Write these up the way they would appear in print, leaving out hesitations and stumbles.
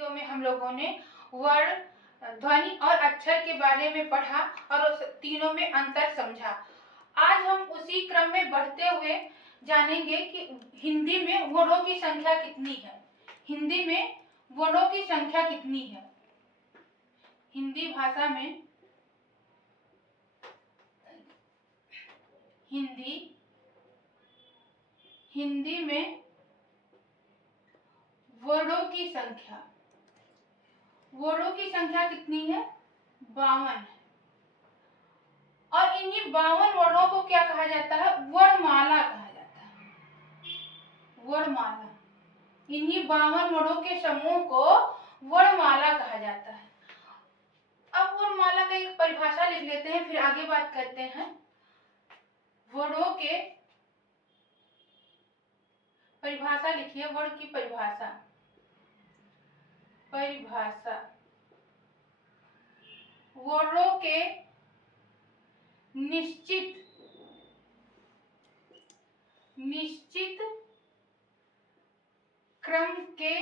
Video में हम लोगों ने वर्ण, ध्वनि और अक्षर के बारे में पढ़ा और उस तीनों में अंतर समझा। आज हम उसी क्रम में बढ़ते हुए जानेंगे कि हिंदी में वर्णों की संख्या कितनी है। हिंदी में वर्णों की संख्या कितनी है। हिंदी भाषा में हिंदी में वर्णों की संख्या कितनी है? 52 है। और इन्हीं 52 वर्णों को क्या कहा जाता है? वर्णमाला कहा जाता है। वर्णमाला, इन्हीं 52 वर्णों के समूह को वर्णमाला कहा जाता है। अब वर्णमाला का एक परिभाषा लिख लेते हैं, फिर आगे बात करते हैं। वर्णों के परिभाषा लिखिए। वर्ण की परिभाषा। वर्णों के निश्चित क्रम के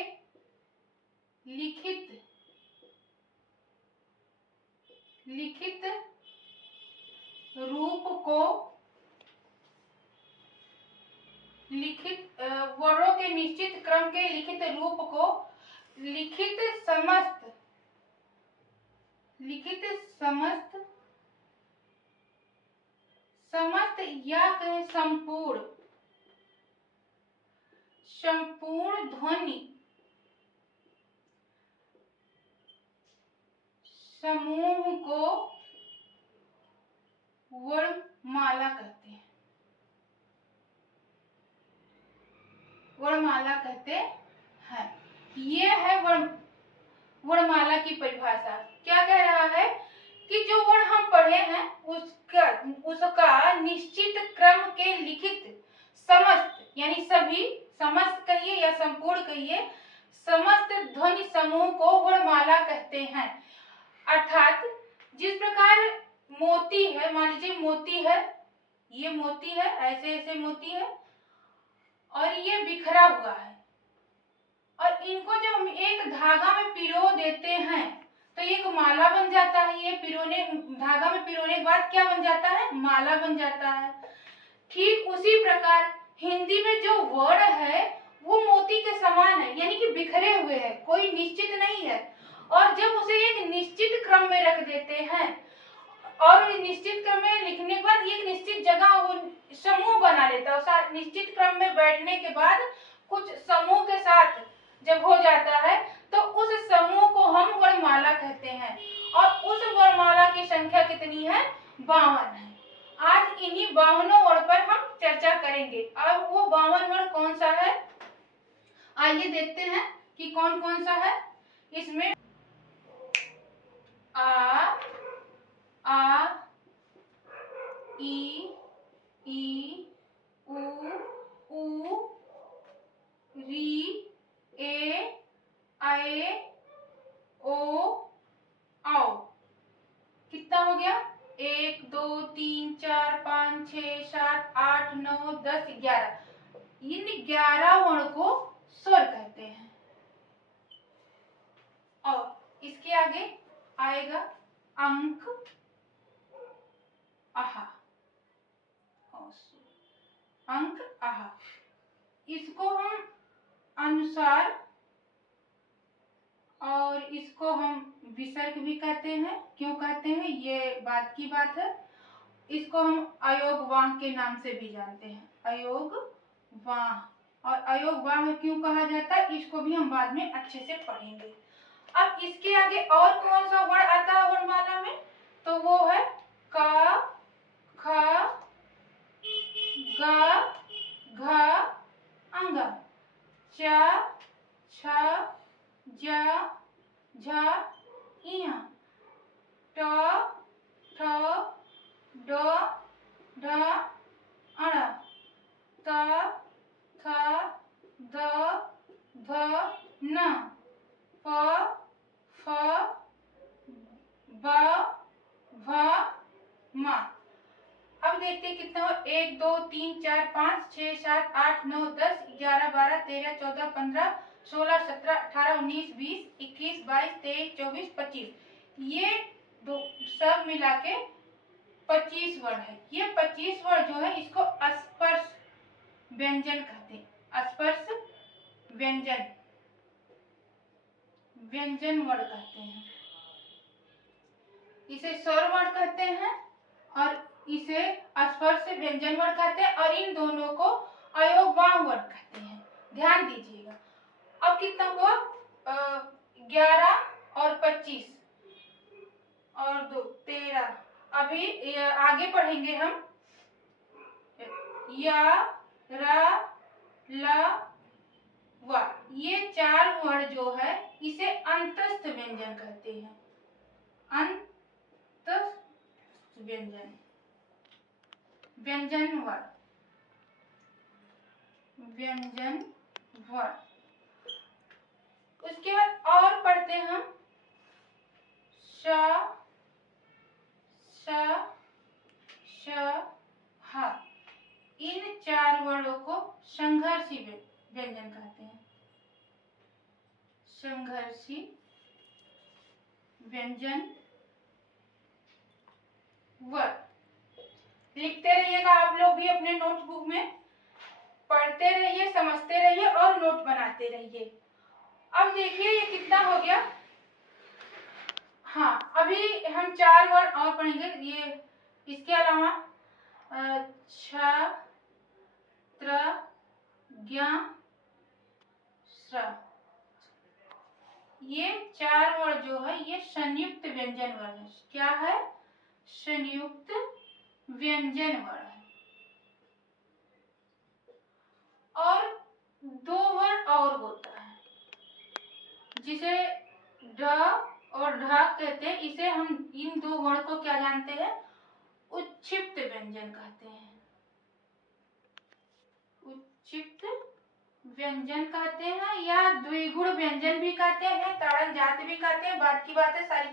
लिखित रूप को वर्णों के निश्चित क्रम के लिखित रूप को लिखित समस्त या कहें संपूर्ण ध्वनि समूह को वर्णमाला कहते हैं। वर्णमाला कहते हैं। ये है वर्णमाला की परिभाषा। क्या कह रहा है कि जो वर्ण हम पढ़े हैं उसका निश्चित क्रम के लिखित समस्त, यानी सभी, समस्त कहिए या संपूर्ण कहिए, समस्त ध्वनि समूह को वर्णमाला कहते हैं। अर्थात जिस प्रकार मोती है, मान लीजिए मोती है, ये मोती है, ऐसे ऐसे मोती है और ये बिखरा हुआ है, और इनको जब हम एक धागा में पिरो देते हैं तो एक माला बन जाता है। ये धागा में पिरोने के बाद क्या बन जाता है? माला बन जाता है। ठीक उसी प्रकार हिंदी में जो वर्ण है वो मोती के समान है, यानी कि बिखरे हुए हैं, कोई निश्चित नहीं है। और जब उसे एक निश्चित क्रम में रख देते हैं और निश्चित क्रम में लिखने के बाद एक निश्चित जगह वो समूह बना लेता है, और निश्चित क्रम में बैठने के बाद कुछ समूह के साथ जब हो जाता है तो उस समूह को हम वर्णमाला कहते हैं। और उस वर्णमाला की संख्या कितनी है? 52 है। आज इन्हीं 52 वर्ण पर हम चर्चा करेंगे। अब वो 52 वर्ण कौन सा है, आइए देखते हैं कि कौन कौन सा है। इसमें आ, ई, उ, री, ए, ऐ, ओ, औ। कितना हो गया? 1 2 3 4 5 6 7 8 9 10 11। इन 11 वर्ण को स्वर कहते हैं। और इसके आगे आएगा अंक, आहा, अंक, आहा। इसको हम अनुसार और इसको हम विसर्ग भी कहते हैं। क्यों कहते हैं, ये बात की बात है। इसको हम अयोगवाह के नाम से भी जानते हैं, अयोगवाह। और अयोगवाह क्यों कहा जाता है, इसको भी हम बाद में अच्छे से पढ़ेंगे। अब इसके आगे और कौन सा वर्ण आता है वर्णमाला में? तो वो है क, ख, ग, घ, अंग, च, छ, ज, झ, इह, ट, ठ, ड, ढ, अण, त, थ, द, ध, न, प, फ, ब, भ, म। अब देखते हैं कितना हो। 1 2 3 4 5 6 7 8 9 10 11 12 13 14 15 16, 17, 18, 19, 20, 21, 22, 23, 24, 25, ये दो सब मिला के 25 वर्ण है। ये 25 वर्ण जो है इसको स्पर्श व्यंजन कहते हैं। स्पर्श व्यंजन व्यंजन वर्ण कहते हैं। इसे स्वर वर्ण कहते हैं और इसे स्पर्श व्यंजन वर्ण कहते हैं और इन दोनों को अयोगवाह वर्ण कहते हैं। ध्यान दीजिएगा। अब कितना हुआ? 11 और 25 और 2 13। अभी आगे पढ़ेंगे हम। या, रा, ला, वा, ये 4 वर्ण जो है इसे अंतस्थ व्यंजन कहते हैं। अंतस्थ व्यंजन व्यंजन वर्ण व्यंजन वर्ण। उसके बाद और पढ़ते हैं हम श, श, श, ह। इन 4 वर्णों को संघर्षी व्यंजन कहते हैं। संघर्षी व्यंजन वर्ण। लिखते रहिएगा आप लोग भी अपने नोटबुक में, पढ़ते रहिए, समझते रहिए और नोट बनाते रहिए। अब देखिए ये कितना हो गया। हाँ, अभी हम 4 वर्ड और पढ़ेंगे। ये इसके अलावा छ, त्र, ज्ञ, श्र, ये 4 वर्ड जो है ये संयुक्त व्यंजन वर्ण है। क्या है? संयुक्त व्यंजन वर्ण है। और 2 वर्ड और होता है जिसे ढ और ढ कहते हैं। इसे हम इन 2 वर्ड को क्या जानते हैं? उच्छिप्त व्यंजन कहते हैं। उच्छिप्त व्यंजन कहते हैं या द्विगुण व्यंजन भी कहते हैं, ताड़न जाति भी कहते हैं। बात की बात है, सारी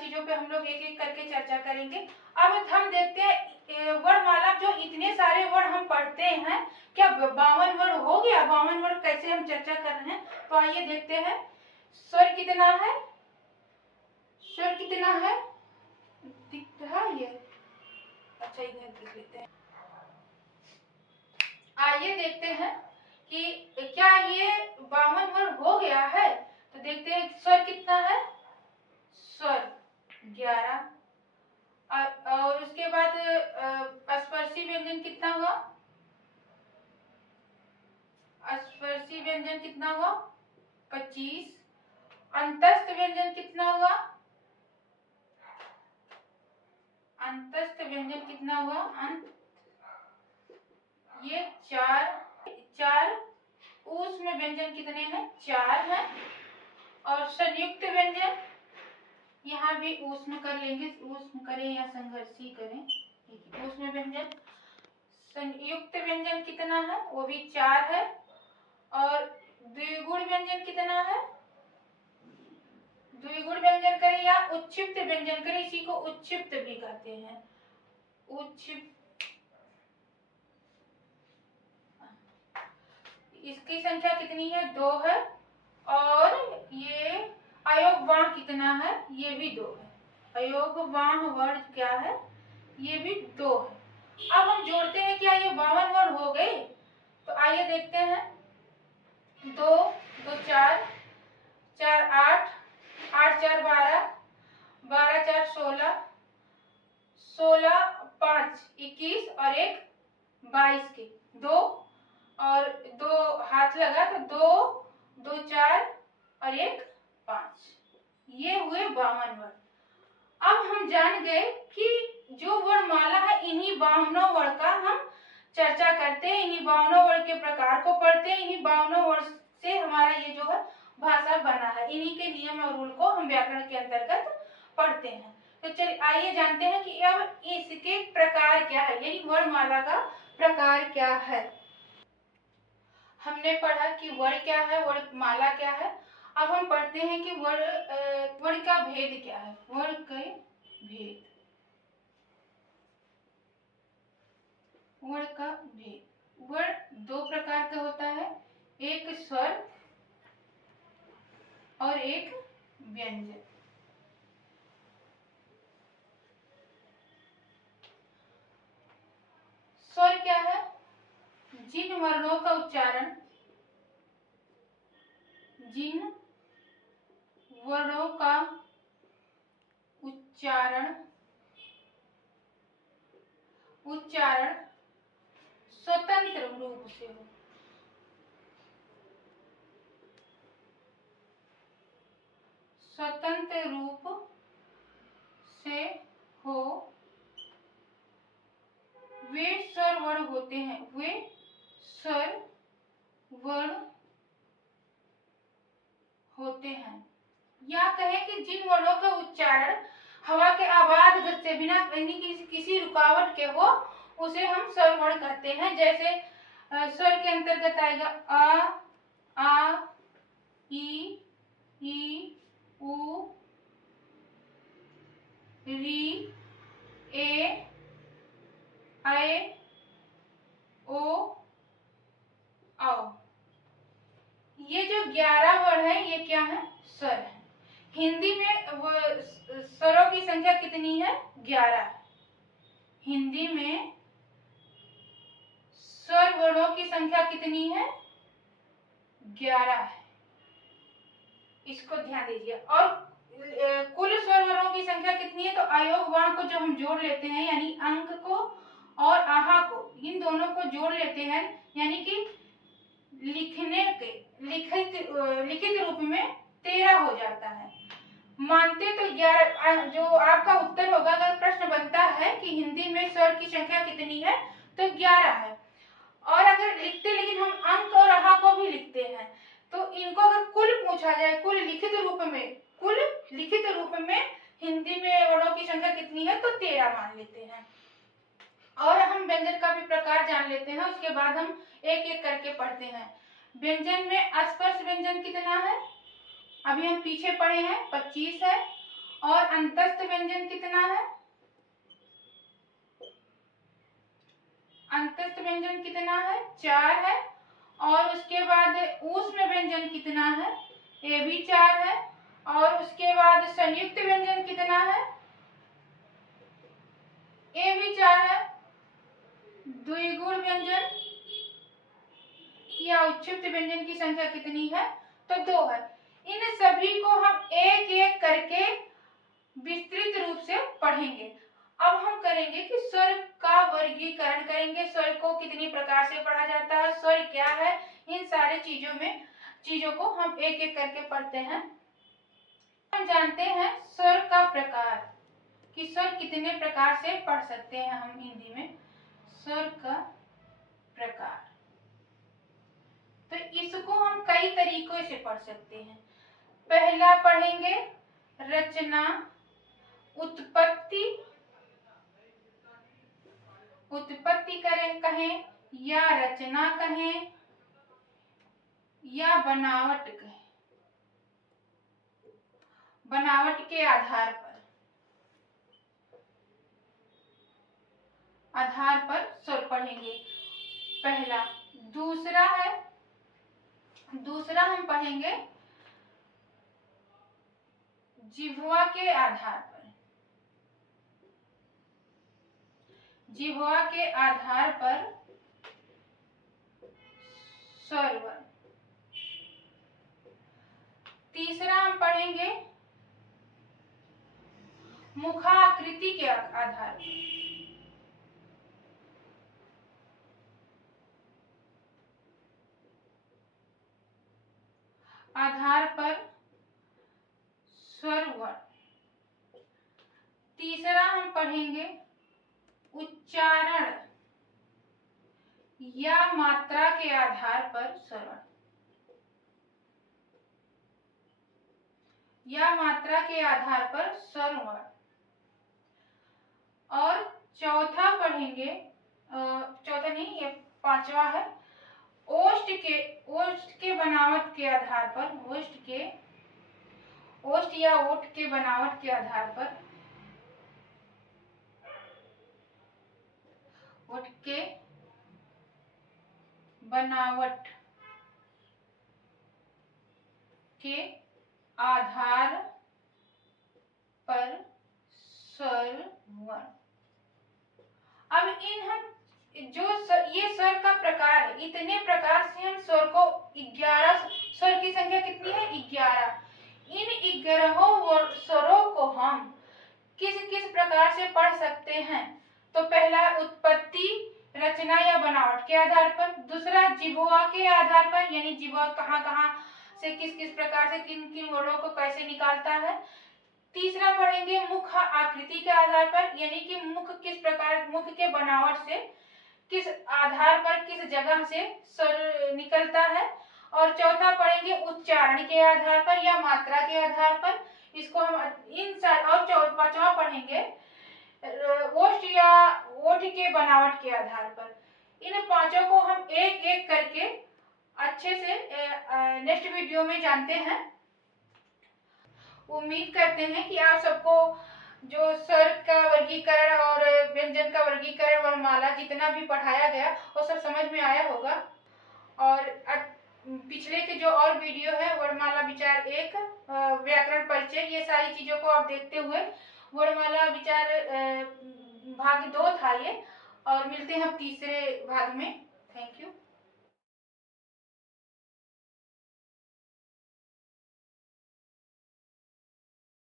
चीजों पे हम लोग एक एक करके चर्चा करेंगे। अब हम देखते हैं वर्णमाला। जो इतने सारे वर्ण हम पढ़ते हैं, क्या 52 वर्ण हो गया? 52 वर्ण कैसे हम चर्चा कर रहे हैं, तो आइए देखते हैं। स्वर कितना है? स्वर कितना है? दिख रहा है ये? अच्छा, इधर देख लेते हैं। आइए देखते हैं कि क्या ये 52 वर्ण हो गया है। तो देखते हैं स्वर कितना है। स्वर 11 और उसके बाद स्पर्शी व्यंजन कितना हुआ? स्पर्शी व्यंजन कितना हुआ? 25। अंतस्थ व्यंजन कितना हुआ? अंतस्थ व्यंजन कितना हुआ? ये 4 ऊष्म व्यंजन कितने हैं? 4 हैं। और संयुक्त व्यंजन यहाँ भी ऊष्म कर लेंगे, ऊष्म करें या संघर्षी करें। ऊष्म व्यंजन। संयुक्त व्यंजन कितना है? वो भी 4 है। और द्विगुण व्यंजन कितना है? द्विगुण व्यंजन करें या उच्छिप्त व्यंजन करें, इसी को उच्छिप्त भी कहते हैं। उच्छिप्त। इसकी संख्या कितनी है? 2 है। और ये अयोगवाह कितना है? ये भी 2 है। अयोगवाह वर्ण क्या है? ये भी 2 है। अब हम जोड़ते हैं, क्या ये 52 वर्ण हो गए? तो आइए देखते हैं। 2 2 4 4 8 8 4 12 12 4 16 16 5 21 और 1 22 के 2 और 2 हाथ लगा तो 2 2 4 और 1 5। ये हुए 52 वर्ण। अब हम जान गए कि जो वर्णमाला है इन्हीं 52 वर्ण का हम चर्चा करते हैं, इन्हीं 52 वर्ण के प्रकार को पढ़ते हैं, इन्हीं 52 वर्ण से हमारा ये जो है भाषा बना है। इन्हीं के नियम और रूल को हम व्याकरण के अंतर्गत पढ़ते हैं। तो चलिए आइए जानते हैं कि अब इसके प्रकार क्या है, यानी वर्णमाला का प्रकार क्या है। हमने पढ़ा कि वर्ण क्या है, वर्णमाला क्या है। अब हम पढ़ते हैं कि वर्ण का भेद क्या है। वर्ण के भेद। वर्ण का भेद। वर्ण 2 प्रकार का होता है। एक स्वर और एक व्यंजन। स्वर क्या है? जिन वर्णों का उच्चारण, जिन वर्णों का उच्चारण स्वतंत्र रूप से हो, स्वतंत्र रूप से हो, वे स्वर वर्ण होते हैं, वे स्वर वर्ण होते हैं। या कहें कि जिन वर्णों का उच्चारण हवा के आवाज से बिना किसी रुकावट के हो, उसे हम स्वर वर्ण कहते हैं। जैसे स्वर के अंतर्गत आएगा आ, ई, उ, री, ए, ऐ, ओ, औ। ये जो 11 वर्ण है, ये क्या है? स्वर है। हिंदी में स्वरों की संख्या कितनी है? 11। हिंदी में स्वर वर्णों की संख्या कितनी है? 11 है। इसको ध्यान दीजिए। और कुल स्वर वर्णों की संख्या कितनी है? तो अयोग वर्ण को जो हम जोड़ लेते हैं, यानी अंक को और आहा को, इन दोनों को जोड़ लेते हैं, यानी कि लिखित रूप में 13 हो जाता है। मानते तो 11, जो आपका उत्तर होगा अगर प्रश्न बनता है कि हिंदी में स्वर की संख्या कितनी है, तो 11 है। और अगर लिखते, लेकिन हम अंक और आहा को भी लिखते हैं, तो इनको अगर कुल पूछा जाए, कुल लिखित रूप में हिंदी में वर्णों की संख्या कितनी है, तो 13 मान लेते हैं। और हम व्यंजन का भी प्रकार जान लेते हैं, उसके बाद हम एक एक करके पढ़ते हैं। व्यंजन में अस्पर्श व्यंजन कितना है? अभी हम पीछे पढ़े हैं, 25 है। और अंतस्थ व्यंजन कितना है? अंतस्थ व्यंजन कितना है? 4 है। और उसके बाद ऊष्म व्यंजन कितना है? ये भी 4 है। और उसके बाद संयुक्त व्यंजन कितना है? ये भी 4 है। द्विगुण व्यंजन या उच्छिष्ट व्यंजन की संख्या कितनी है? तो 2 है। इन सभी को हम एक एक करके विस्तृत रूप से पढ़ेंगे। अब हम करेंगे कि स्वर का वर्गीकरण करेंगे, स्वर को कितनी प्रकार से पढ़ा जाता है, स्वर क्या है, इन सारे चीजों को हम एक एक करके पढ़ते हैं। हम जानते हैं स्वर का प्रकार, कि स्वर कितने प्रकार से पढ़ सकते हैं हम हिंदी में। स्वर का प्रकार, तो इसको हम कई तरीकों से पढ़ सकते हैं। पहला पढ़ेंगे रचना, उत्पत्ति कहें या रचना कहें या बनावट कहें, बनावट के आधार पर स्वर पढ़ेंगे पहला। दूसरा हम पढ़ेंगे जिह्वा के आधार पर स्वर वर्ण। तीसरा हम पढ़ेंगे मुखाकृति के आधार पर स्वर वर्ण। तीसरा हम पढ़ेंगे उच्चारण या मात्रा के आधार पर स्वर वर्ण, और चौथा पढ़ेंगे, चौथा नहीं, ये 5वां है, ओष्ठ के बनावट के आधार पर, ओष्ठ या ओठ के बनावट के आधार पर, ओठ के बनावट के आधार पर स्वर वर्ण। अब इन हम ये स्वर का प्रकार है, इतने प्रकार से हम स्वर को 11 स्वर की संख्या कितनी है 11। इन 11 स्वरों को हम किस किस प्रकार से पढ़ सकते हैं? तो पहला उत्पत्ति, रचना या बनावट के आधार पर, दूसरा जिह्वा के आधार पर, यानी जिह्वा कहाँ कहाँ से किस किस प्रकार से किन किन वर्णों को कैसे निकालता है। तीसरा पढ़ेंगे मुख आकृति के आधार पर, यानी कि मुख किस प्रकार, मुख के बनावट से किस आधार पर किस जगह से स्वर निकलता है। और चौथा पढ़ेंगे उच्चारण के आधार पर या मात्रा के आधार पर। इसको हम और पांचवा पढ़ेंगे ओष्ठ या ओठ के बनावट के आधार पर। इन पांचों को हम एक एक करके अच्छे से नेक्स्ट वीडियो में जानते हैं। उम्मीद करते हैं कि आप सबको जो स्वर का वर्गीकरण और व्यंजन का वर्गीकरण वर्णमाला जितना भी पढ़ाया गया वो सब समझ में आया होगा। और पिछले के जो और वीडियो है वर्णमाला विचार 1, व्याकरण परिचय, ये सारी चीजों को आप देखते हुए वर्णमाला विचार भाग 2 था ये। और मिलते हैं हम तीसरे भाग में। Thank you.